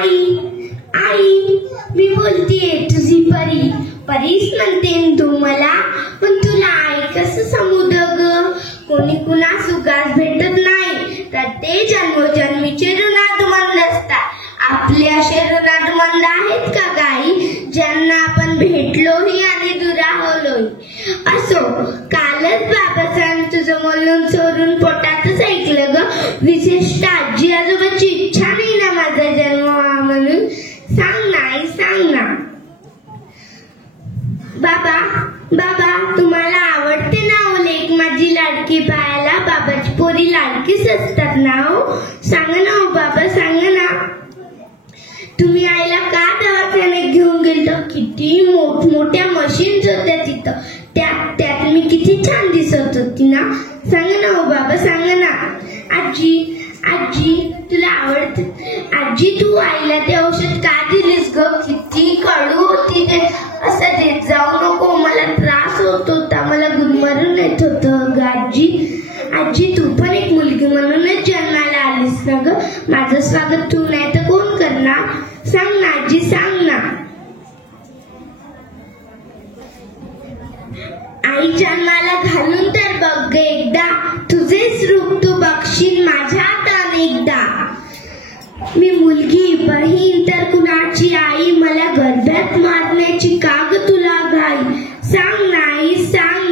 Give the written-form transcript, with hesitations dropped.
आई आई मी बोलतीये तुझी परी, परीच म्हणते तू मला, पण तुला आई कसं समूद ग? कोणी कुणा सुगास भेटत नाही, प्रत्येक जन्मोजन्मीचे ऋणानुबंध असतात. आपले असे ऋणानुबंध आहेत का काही, ज्यांना आपण भेटलोही आणि दुरावलोही? असो, कालच बाबासाहेब तुझं बोलून चोरून पोटातच ऐकलं ग. विशेषतः आजी आजोबाची इच्छा नाही ना माझा जन्म व्हावा म्हणून? सांग ना आई, सांग ना. बाबा बाबा तुम्हाला आवडते ना ओ लेक माझी लाडकी पायाला? बाबाची पोरी लाडकीच असतात ना हो. सांगा ना हो बाबा, सांगा ना. तुम्ही आईला का दवाखान्यात घेऊन गेलतो? किती मोठमोठ्या मशीन्स होत्या तिथं, त्यात मी किती छान दिसत होती ना. सांगा ना हो बाबा, सांगा ना. आजी आजी तुला आवडते? आजी तू आईला ते औषध का दिलीस ग? किती कडू होती ते. असं देत जाऊ नको, मला त्रास होत होता, मला गुदमरून येत होतं ग आजी. आजी तू पण एक मुलगी म्हणूनच जन्माला आलीस ना ग. माझं स्वागत तू नाही तर कोण करणार? सांग ना आजी, सांग ना. आई जन्माला घालून तर बघ एकदा, तुझेच रूप तू बघशील माझ्यात अनेकदा. मी मुलगी बहीण तर कुणाची आई, मला गर्भात मारण्याची का ग तुला घाई? सांग ना आई, सांग